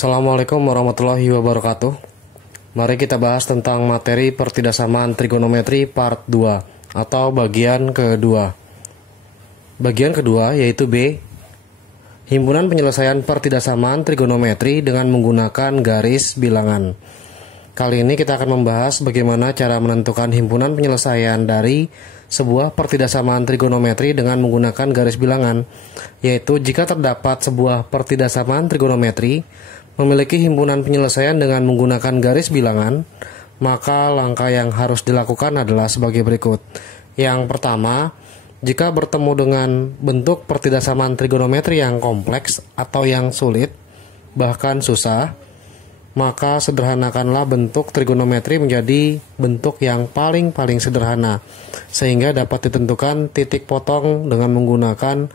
Assalamualaikum warahmatullahi wabarakatuh. Mari kita bahas tentang materi pertidaksamaan trigonometri part 2 atau bagian kedua. Bagian kedua yaitu B, himpunan penyelesaian pertidaksamaan trigonometri dengan menggunakan garis bilangan. Kali ini kita akan membahas bagaimana cara menentukan himpunan penyelesaian dari sebuah pertidaksamaan trigonometri dengan menggunakan garis bilangan, yaitu jika terdapat sebuah pertidaksamaan trigonometri memiliki himpunan penyelesaian dengan menggunakan garis bilangan, maka langkah yang harus dilakukan adalah sebagai berikut. Yang pertama, jika bertemu dengan bentuk pertidaksamaan trigonometri yang kompleks atau yang sulit, bahkan susah, maka sederhanakanlah bentuk trigonometri menjadi bentuk yang paling sederhana, sehingga dapat ditentukan titik potong dengan menggunakan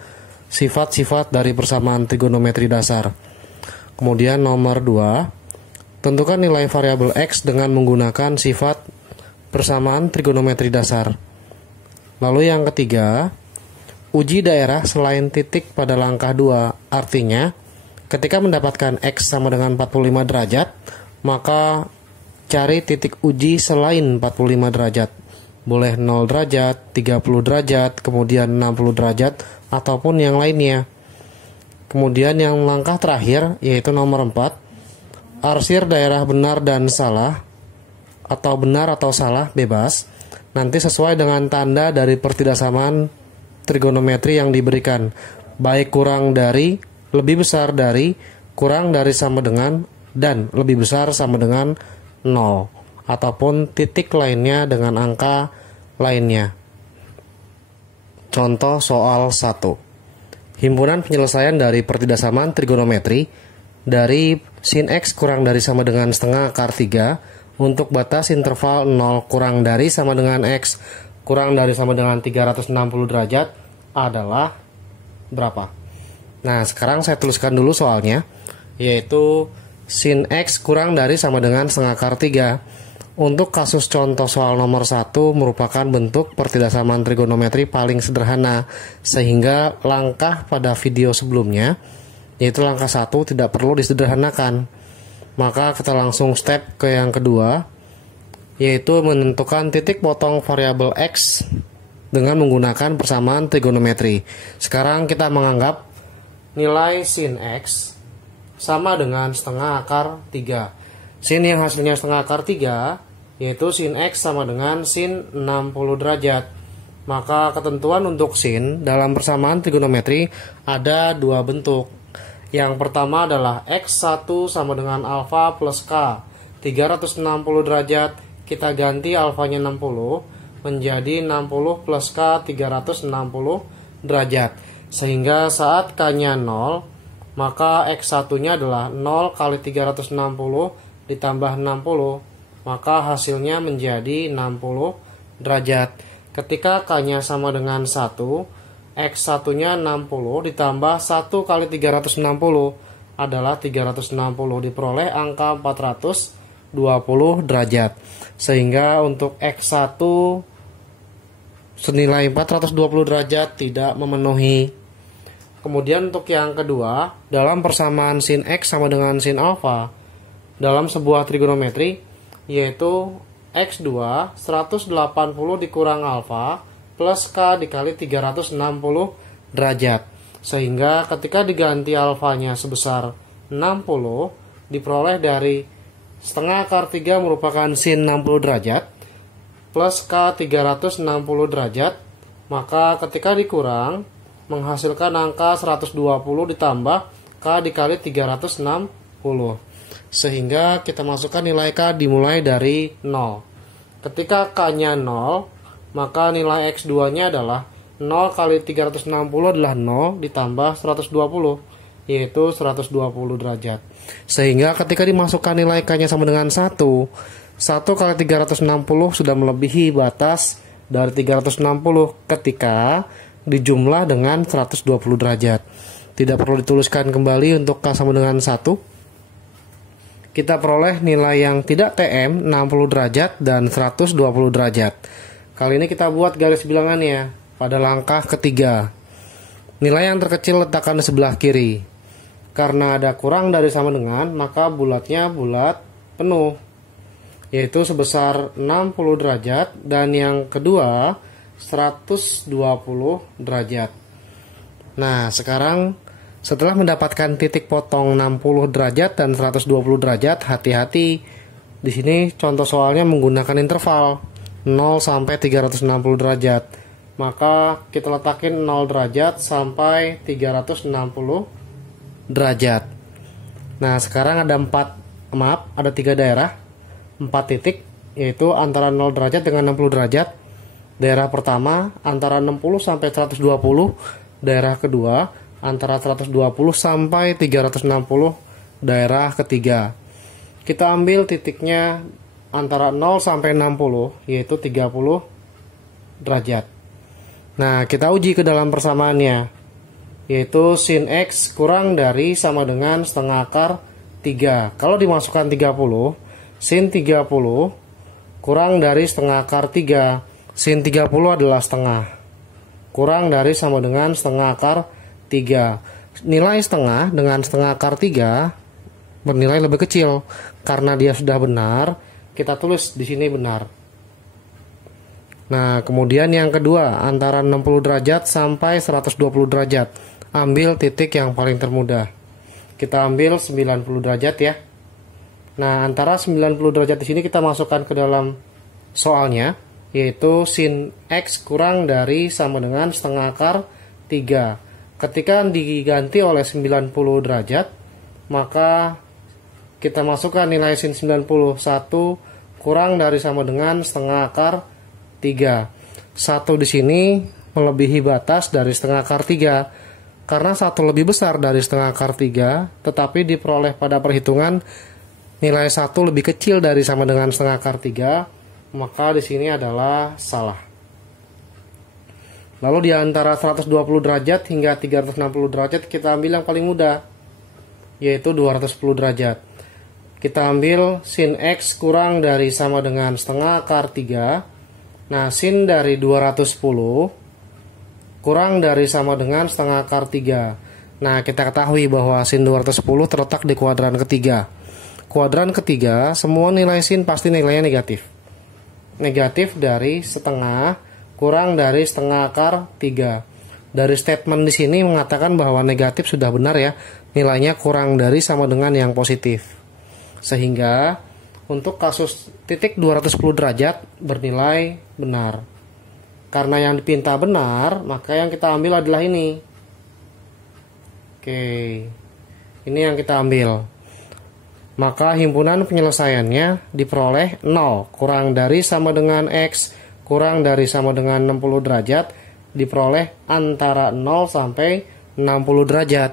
sifat-sifat dari persamaan trigonometri dasar. Kemudian nomor 2, tentukan nilai variabel X dengan menggunakan sifat persamaan trigonometri dasar. Lalu yang ketiga, uji daerah selain titik pada langkah 2, artinya ketika mendapatkan X sama dengan 45 derajat, maka cari titik uji selain 45 derajat. Boleh 0 derajat, 30 derajat, kemudian 60 derajat, ataupun yang lainnya. Kemudian yang langkah terakhir, yaitu nomor 4, arsir daerah benar dan salah, atau benar atau salah, bebas, nanti sesuai dengan tanda dari pertidaksamaan trigonometri yang diberikan, baik kurang dari, lebih besar dari, kurang dari sama dengan, dan lebih besar sama dengan 0, ataupun titik lainnya dengan angka lainnya. Contoh soal 1. Himpunan penyelesaian dari pertidaksamaan trigonometri dari sin X kurang dari sama dengan setengah akar 3 untuk batas interval 0 kurang dari sama dengan X kurang dari sama dengan 360 derajat adalah berapa? Nah, sekarang saya tuliskan dulu soalnya, yaitu sin X kurang dari sama dengan setengah akar 3. Untuk kasus contoh soal nomor 1 merupakan bentuk pertidaksamaan trigonometri paling sederhana, sehingga langkah pada video sebelumnya, yaitu langkah 1, tidak perlu disederhanakan. Maka kita langsung step ke yang kedua, yaitu menentukan titik potong variabel X dengan menggunakan persamaan trigonometri. Sekarang kita menganggap nilai sin X sama dengan setengah akar 3. Sin yang hasilnya setengah akar 3, yaitu sin X sama dengan sin 60 derajat. Maka ketentuan untuk sin dalam persamaan trigonometri ada dua bentuk. Yang pertama adalah X1 sama dengan alfa plus K 360 derajat. Kita ganti alfanya 60 menjadi 60 plus K 360 derajat. Sehingga saat K-nya 0, maka X1-nya adalah 0 kali 360 ditambah 60, maka hasilnya menjadi 60 derajat. Ketika K-nya sama dengan 1, X1-nya 60 ditambah 1 kali 360 adalah 360, diperoleh angka 420 derajat. Sehingga untuk X1 senilai 420 derajat tidak memenuhi. Kemudian untuk yang kedua, dalam persamaan sin X sama dengan sin alfa dalam sebuah trigonometri, yaitu X2 180 dikurang alfa plus K dikali 360 derajat. Sehingga ketika diganti alfanya sebesar 60, diperoleh dari setengah akar 3 merupakan sin 60 derajat plus K 360 derajat, maka ketika dikurang menghasilkan angka 120 ditambah K dikali 360. Sehingga kita masukkan nilai K dimulai dari 0. Ketika K-nya 0, maka nilai X2-nya adalah 0 kali 360 adalah 0 ditambah 120, yaitu 120 derajat. Sehingga ketika dimasukkan nilai K-nya sama dengan 1 kali 360 sudah melebihi batas dari 360 ketika dijumlah dengan 120 derajat. Tidak perlu dituliskan kembali untuk K sama dengan 1. Kita peroleh nilai yang tidak TM 60 derajat dan 120 derajat. Kali ini kita buat garis bilangannya pada langkah ketiga. Nilai yang terkecil letakkan di sebelah kiri. Karena ada kurang dari sama dengan, maka bulatnya bulat penuh, yaitu sebesar 60 derajat, dan yang kedua 120 derajat. Nah, sekarang setelah mendapatkan titik potong 60 derajat dan 120 derajat, hati-hati. Di sini contoh soalnya menggunakan interval 0 sampai 360 derajat. Maka kita letakin 0 derajat sampai 360 derajat. Nah, sekarang ada 3 daerah, 4 titik, yaitu antara 0 derajat dengan 60 derajat. Daerah pertama antara 60 sampai 120, daerah kedua antara 120 sampai 360, daerah ketiga. Kita ambil titiknya antara 0 sampai 60, yaitu 30 derajat. Nah, kita uji ke dalam persamaannya, yaitu sin X kurang dari sama dengan setengah akar 3. Kalau dimasukkan 30, sin 30 kurang dari setengah akar 3. Sin 30 adalah setengah, kurang dari sama dengan setengah akar 3. Nilai setengah dengan setengah akar 3 bernilai lebih kecil. Karena dia sudah benar, kita tulis di sini benar. Nah, kemudian yang kedua, antara 60 derajat sampai 120 derajat. Ambil titik yang paling termudah. Kita ambil 90 derajat ya. Nah, antara 90 derajat di sini kita masukkan ke dalam soalnya, yaitu sin X kurang dari sama dengan setengah akar 3. Ketika diganti oleh 90 derajat, maka kita masukkan nilai sin 91 kurang dari sama dengan setengah akar 3. 1 di sini melebihi batas dari setengah akar 3. Karena 1 lebih besar dari setengah akar 3, tetapi diperoleh pada perhitungan nilai 1 lebih kecil dari sama dengan setengah akar 3, maka di sini adalah salah. Lalu di antara 120 derajat hingga 360 derajat kita ambil yang paling mudah, yaitu 210 derajat. Kita ambil sin X kurang dari sama dengan setengah akar 3. Nah, sin dari 210 kurang dari sama dengan setengah akar 3. Nah, kita ketahui bahwa sin 210 terletak di kuadran ketiga. Kuadran ketiga, semua nilai sin pasti nilainya negatif. Negatif dari setengah kurang dari setengah akar 3. Dari statement di sini mengatakan bahwa negatif sudah benar ya, nilainya kurang dari sama dengan yang positif. Sehingga untuk kasus titik 210 derajat bernilai benar. Karena yang dipinta benar, maka yang kita ambil adalah ini. Oke, ini yang kita ambil. Maka himpunan penyelesaiannya diperoleh 0 kurang dari sama dengan X kurang dari sama dengan 60 derajat, diperoleh antara 0 sampai 60 derajat.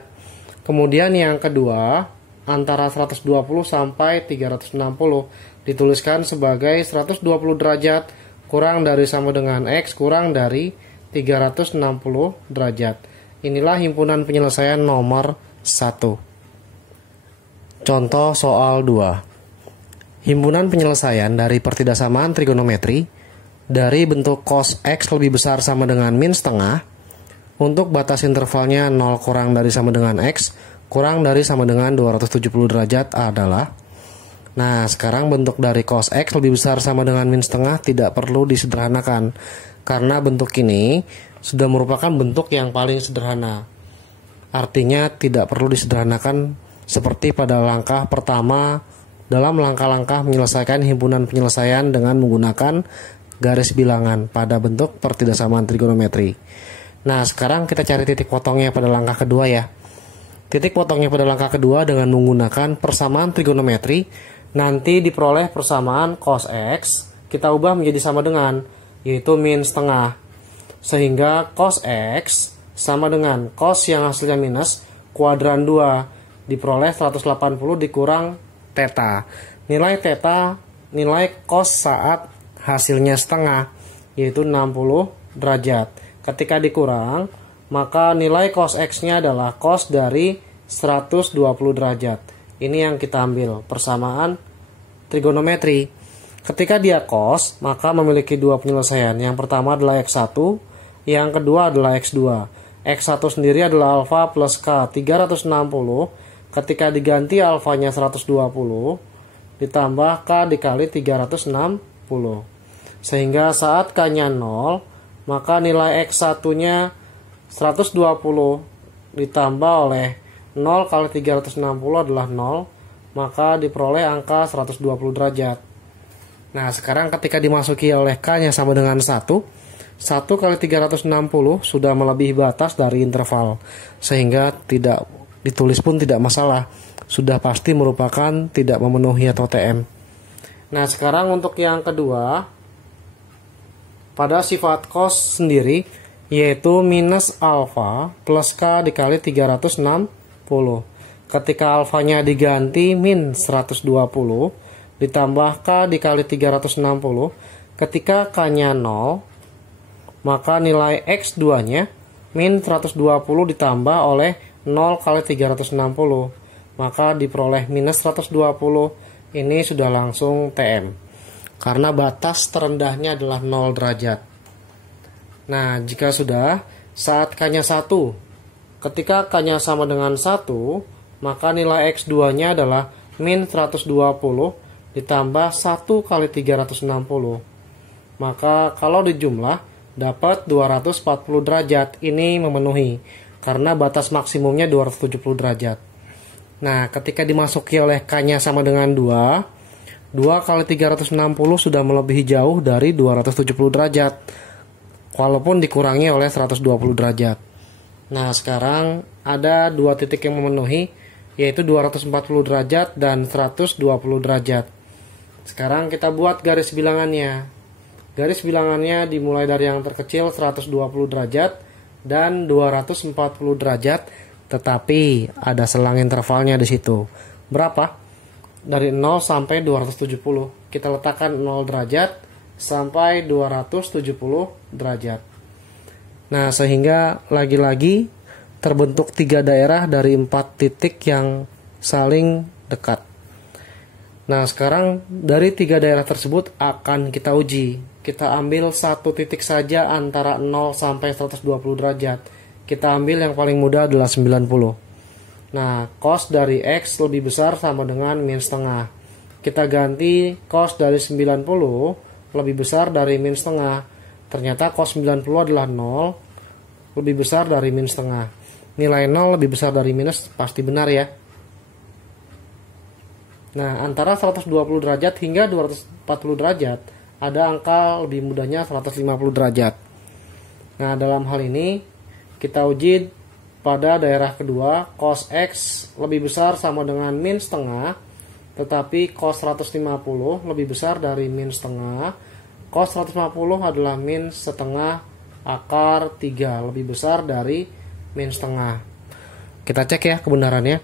Kemudian yang kedua, antara 120 sampai 360, dituliskan sebagai 120 derajat kurang dari sama dengan X kurang dari 360 derajat. Inilah himpunan penyelesaian nomor 1. Contoh soal 2. Himpunan penyelesaian dari pertidaksamaan trigonometri dari bentuk cos X lebih besar sama dengan min setengah untuk batas intervalnya 0 kurang dari sama dengan X kurang dari sama dengan 270 derajat adalah. Nah, sekarang bentuk dari cos X lebih besar sama dengan min setengah tidak perlu disederhanakan, karena bentuk ini sudah merupakan bentuk yang paling sederhana. Artinya tidak perlu disederhanakan seperti pada langkah pertama dalam langkah-langkah menyelesaikan himpunan penyelesaian dengan menggunakan garis bilangan pada bentuk pertidaksamaan trigonometri. Nah, sekarang kita cari titik potongnya pada langkah kedua ya. Titik potongnya pada langkah kedua dengan menggunakan persamaan trigonometri, nanti diperoleh persamaan cos X, kita ubah menjadi sama dengan, yaitu min setengah. Sehingga cos X sama dengan cos yang hasilnya minus kuadran 2, diperoleh 180 dikurang theta. Nilai theta, nilai cos saat hasilnya setengah, yaitu 60 derajat. Ketika dikurang, maka nilai cos X-nya adalah cos dari 120 derajat. Ini yang kita ambil, persamaan trigonometri. Ketika dia cos, maka memiliki dua penyelesaian. Yang pertama adalah X1, yang kedua adalah X2. X1 sendiri adalah alfa plus K 360 ketika diganti alfanya 120 ditambah K dikali 360. Sehingga saat K-nya 0, maka nilai X1 nya 120 ditambah oleh 0 kali 360 adalah 0, maka diperoleh angka 120 derajat. Nah, sekarang ketika dimasuki oleh K-nya sama dengan 1 kali 360 sudah melebihi batas dari interval, sehingga tidak ditulis pun tidak masalah, sudah pasti merupakan tidak memenuhi atau TM. Nah, sekarang untuk yang kedua, pada sifat cos sendiri, yaitu minus alfa plus K dikali 360. Ketika alfanya diganti min 120 ditambah K dikali 360, ketika K-nya 0, maka nilai X2 nya min 120 ditambah oleh 0 kali 360, maka diperoleh minus 120. Ini sudah langsung TM karena batas terendahnya adalah 0 derajat. Nah, jika sudah, saat K-nya 1, ketika K-nya sama dengan 1, maka nilai X2 nya adalah min 120 ditambah 1 kali 360. Maka kalau dijumlah dapat 240 derajat. Ini memenuhi karena batas maksimumnya 270 derajat. Nah, ketika dimasuki oleh K-nya sama dengan 2 kali 360 sudah melebihi jauh dari 270 derajat, walaupun dikurangi oleh 120 derajat. Nah, sekarang ada dua titik yang memenuhi, yaitu 240 derajat dan 120 derajat. Sekarang kita buat garis bilangannya. Garis bilangannya dimulai dari yang terkecil 120 derajat dan 240 derajat, tetapi ada selang intervalnya di situ. Berapa? Dari 0 sampai 270. Kita letakkan 0 derajat sampai 270 derajat. Nah, sehingga lagi-lagi terbentuk 3 daerah dari 4 titik yang saling dekat. Nah, sekarang dari 3 daerah tersebut akan kita uji. Kita ambil satu titik saja antara 0 sampai 120 derajat. Kita ambil yang paling mudah adalah 90. Nah, cos dari X lebih besar sama dengan min setengah. Kita ganti cos dari 90 lebih besar dari min setengah. Ternyata cos 90 adalah 0, lebih besar dari min setengah. Nilai 0 lebih besar dari minus, pasti benar ya. Nah, antara 120 derajat hingga 240 derajat ada angka lebih mudahnya 150 derajat. Nah, dalam hal ini kita uji pada daerah kedua, cos X lebih besar sama dengan min setengah, tetapi cos 150 lebih besar dari min setengah. Cos 150 adalah min setengah akar 3, lebih besar dari min setengah. Kita cek ya kebenarannya.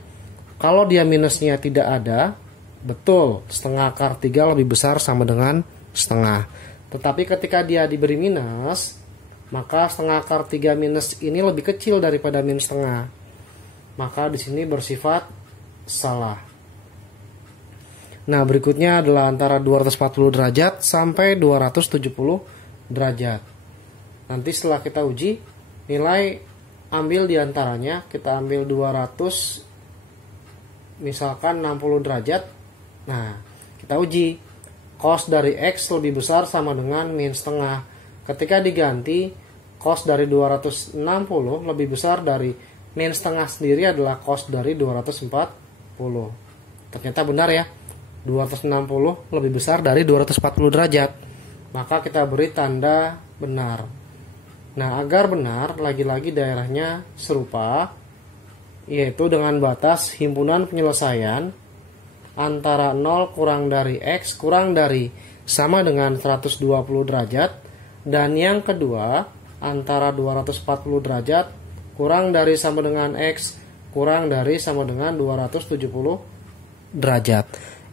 Kalau dia minusnya tidak ada, betul, setengah akar 3 lebih besar sama dengan setengah. Tetapi ketika dia diberi minus, maka setengah akar 3 minus ini lebih kecil daripada min setengah. Maka di sini bersifat salah. Nah, berikutnya adalah antara 240 derajat sampai 270 derajat. Nanti setelah kita uji, nilai ambil diantaranya, kita ambil 200, misalkan 60 derajat. Nah, kita uji, cos dari X lebih besar sama dengan min setengah. Ketika diganti, cos dari 260 lebih besar dari min setengah sendiri adalah cos dari 240. Ternyata benar ya, 260 lebih besar dari 240 derajat. Maka kita beri tanda benar. Nah, agar benar, lagi-lagi daerahnya serupa, yaitu dengan batas himpunan penyelesaian antara 0 kurang dari X kurang dari sama dengan 120 derajat, dan yang kedua antara 240 derajat kurang dari sama dengan X kurang dari sama dengan 270 derajat.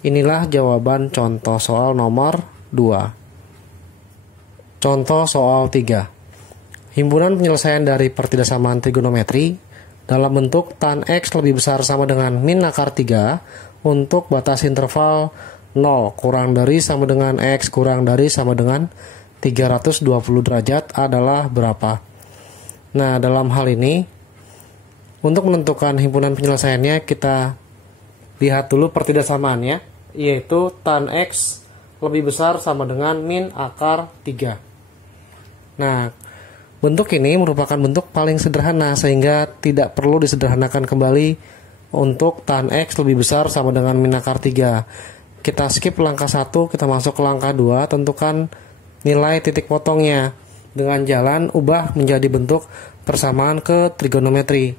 Inilah jawaban contoh soal nomor 2. Contoh soal 3. Himpunan penyelesaian dari pertidaksamaan trigonometri dalam bentuk tan X lebih besar sama dengan min akar 3 untuk batas interval 0 kurang dari sama dengan X kurang dari sama dengan 320 derajat adalah berapa? Nah, dalam hal ini, untuk menentukan himpunan penyelesaiannya kita lihat dulu pertidaksamannya, yaitu tan X lebih besar sama dengan min akar 3. Nah, bentuk ini merupakan bentuk paling sederhana sehingga tidak perlu disederhanakan kembali untuk tan X lebih besar sama dengan min akar 3. Kita skip langkah 1, kita masuk ke langkah 2, tentukan nilai titik potongnya dengan jalan ubah menjadi bentuk persamaan ke trigonometri.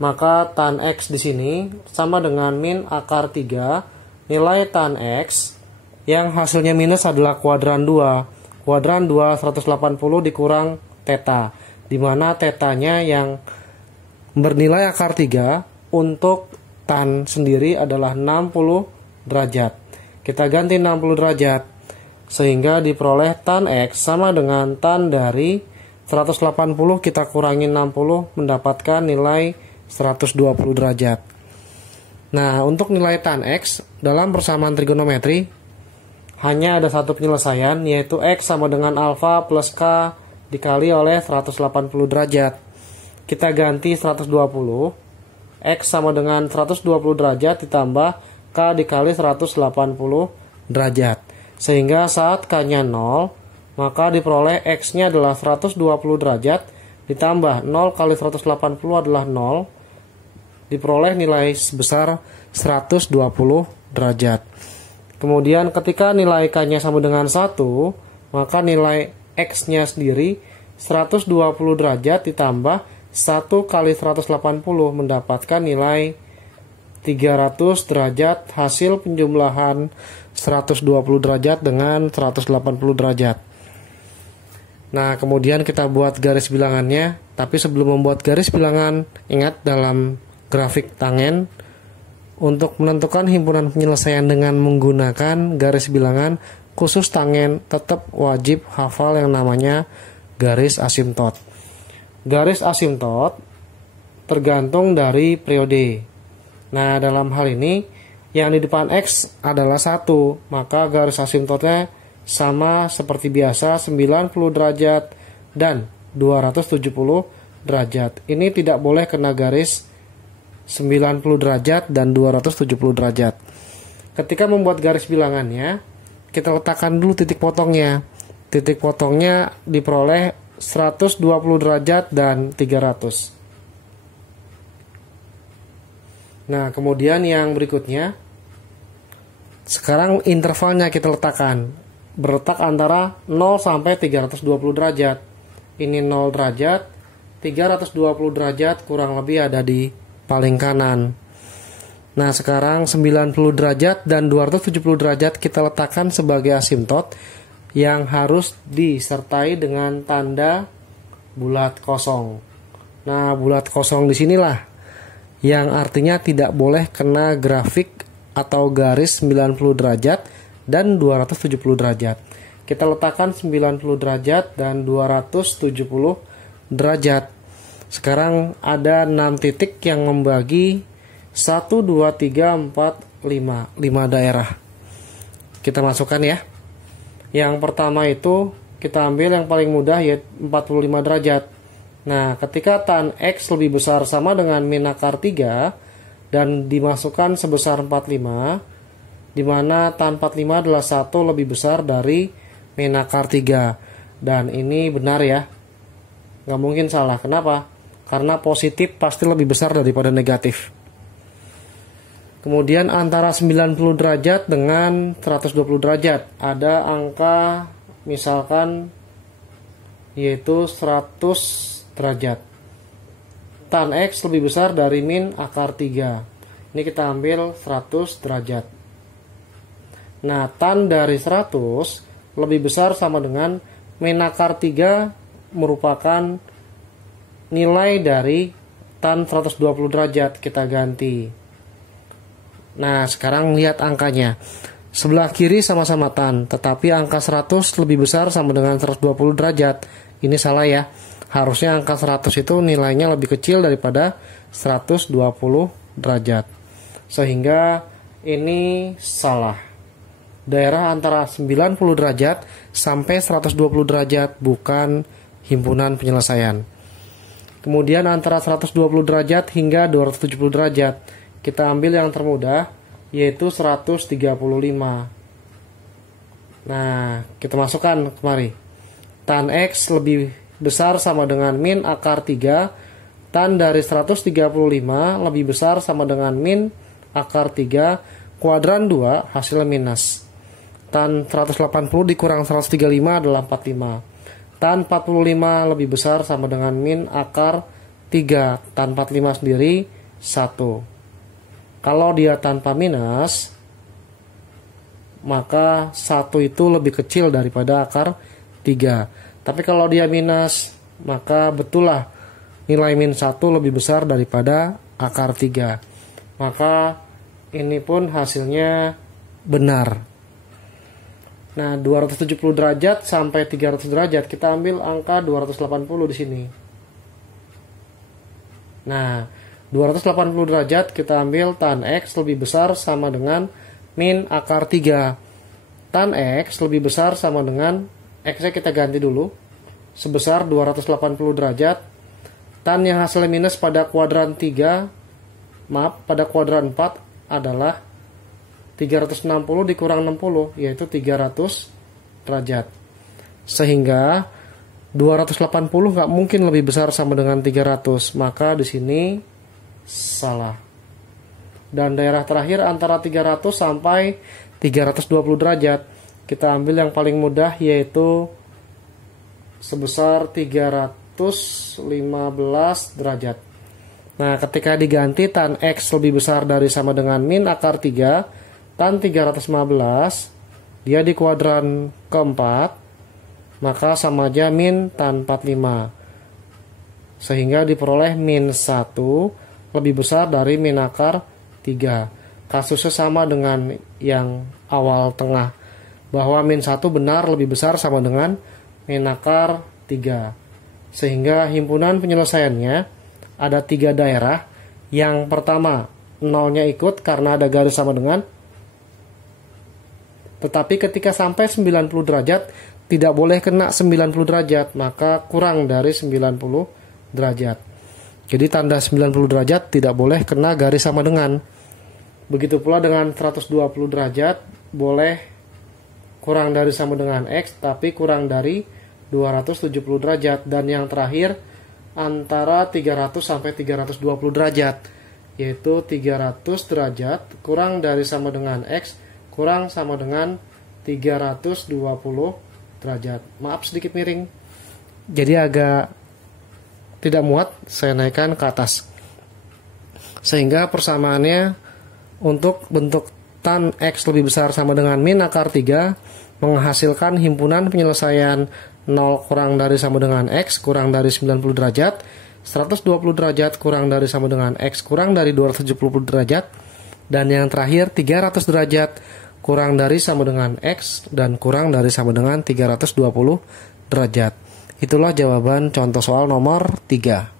Maka tan X di sini sama dengan min akar 3, nilai tan X yang hasilnya minus adalah kuadran 2. Kuadran 2 180 dikurang theta, di mana tetanya yang bernilai akar 3 untuk tan sendiri adalah 60 derajat. Kita ganti 60 derajat sehingga diperoleh tan X sama dengan tan dari 180 kita kurangi 60 mendapatkan nilai 120 derajat. Nah, untuk nilai tan X dalam persamaan trigonometri hanya ada satu penyelesaian, yaitu X sama dengan alfa plus K dikali oleh 180 derajat. Kita ganti 120, X sama dengan 120 derajat ditambah K dikali 180 derajat. Sehingga saat K-nya 0, maka diperoleh X-nya adalah 120 derajat ditambah 0 kali 180 adalah 0. Diperoleh nilai sebesar 120 derajat. Kemudian ketika nilai K-nya sama dengan 1, maka nilai X-nya sendiri 120 derajat ditambah 1 kali 180 mendapatkan nilai 300 derajat, hasil penjumlahan 120 derajat dengan 180 derajat. Nah, kemudian kita buat garis bilangannya, tapi sebelum membuat garis bilangan, ingat dalam grafik tangen, untuk menentukan himpunan penyelesaian dengan menggunakan garis bilangan khusus tangen, tetap wajib hafal yang namanya garis asimtot. Garis asimtot tergantung dari periode. Nah, dalam hal ini yang di depan X adalah 1, maka garis asimtotnya sama seperti biasa 90 derajat dan 270 derajat. Ini tidak boleh kena garis 90 derajat dan 270 derajat. Ketika membuat garis bilangannya, kita letakkan dulu titik potongnya. Titik potongnya diperoleh 120 derajat dan 300. Nah, kemudian yang berikutnya, sekarang intervalnya kita letakkan. Berletak antara 0 sampai 320 derajat. Ini 0 derajat, 320 derajat kurang lebih ada di paling kanan. Nah, sekarang 90 derajat dan 270 derajat kita letakkan sebagai asimtot yang harus disertai dengan tanda bulat kosong. Nah, bulat kosong di sinilah yang artinya tidak boleh kena grafik atau garis 90 derajat dan 270 derajat. Kita letakkan 90 derajat dan 270 derajat. Sekarang ada 6 titik yang membagi 1, 2, 3, 4, 5 daerah. Kita masukkan ya. Yang pertama itu kita ambil yang paling mudah, yaitu 45 derajat. Nah, ketika tan X lebih besar sama dengan min akar 3 dan dimasukkan sebesar 45, di mana tan 45 adalah 1 lebih besar dari min akar 3. Dan ini benar ya, nggak mungkin salah. Kenapa? Karena positif pasti lebih besar daripada negatif. Kemudian antara 90 derajat dengan 120 derajat ada angka misalkan yaitu 100 derajat. Tan X lebih besar dari min akar 3. Ini kita ambil 100 derajat. Nah, tan dari 100 lebih besar sama dengan min akar 3 merupakan nilai dari tan 120 derajat. Kita ganti. Nah, sekarang lihat angkanya. Sebelah kiri sama-sama tan, tetapi angka 100 lebih besar sama dengan 120 derajat. Ini salah ya. Harusnya angka 100 itu nilainya lebih kecil daripada 120 derajat. Sehingga ini salah. Daerah antara 90 derajat sampai 120 derajat bukan himpunan penyelesaian. Kemudian antara 120 derajat hingga 270 derajat. kita ambil yang termudah, yaitu 135. Nah, kita masukkan kemari. Tan X lebih besar sama dengan min akar 3. Tan dari 135 lebih besar sama dengan min akar 3 kuadran 2, hasilnya minus. Tan 180 dikurang 135 adalah 45. Tan 45 lebih besar sama dengan min akar 3. Tan 45 sendiri 1. Kalau dia tanpa minus, maka 1 itu lebih kecil daripada akar 3. Tapi kalau dia minus, maka betul lah nilai min 1 lebih besar daripada akar 3. Maka ini pun hasilnya benar. Nah, 270 derajat sampai 300 derajat, kita ambil angka 280 di sini. Nah, 280 derajat kita ambil tan X lebih besar sama dengan min akar 3. Tan X lebih besar sama dengan X-nya kita ganti dulu sebesar 280 derajat. Tan yang hasilnya minus pada kuadran 3, pada kuadran 4 adalah 360 dikurang 60, yaitu 300 derajat. Sehingga 280 nggak mungkin lebih besar sama dengan 300, maka di sini salah. Dan daerah terakhir antara 300 sampai 320 derajat, kita ambil yang paling mudah, yaitu sebesar 315 derajat. Nah, ketika diganti tan X lebih besar dari sama dengan min akar 3, tan 315, dia di kuadran keempat, maka sama aja min tan 45. Sehingga diperoleh min 1 lebih besar dari min akar 3. Kasusnya sama dengan yang awal tengah, bahwa min 1 benar lebih besar sama dengan min akar 3. Sehingga himpunan penyelesaiannya ada 3 daerah. Yang pertama, nolnya ikut karena ada garis sama dengan. Tetapi ketika sampai 90 derajat, tidak boleh kena 90 derajat, maka kurang dari 90 derajat. Jadi tanda 90 derajat tidak boleh kena garis sama dengan. Begitu pula dengan 120 derajat, boleh kurang dari sama dengan X, tapi kurang dari 270 derajat. Dan yang terakhir, antara 300 sampai 320 derajat, yaitu 300 derajat kurang dari sama dengan X, kurang sama dengan 320 derajat. Maaf sedikit miring, jadi agak tidak muat, saya naikkan ke atas. Sehingga persamaannya untuk bentuk tan X lebih besar sama dengan min akar 3 menghasilkan himpunan penyelesaian 0 kurang dari sama dengan X kurang dari 90 derajat, 120 derajat kurang dari sama dengan X kurang dari 270 derajat, dan yang terakhir 300 derajat kurang dari sama dengan X dan kurang dari sama dengan 320 derajat. Itulah jawaban contoh soal nomor 3.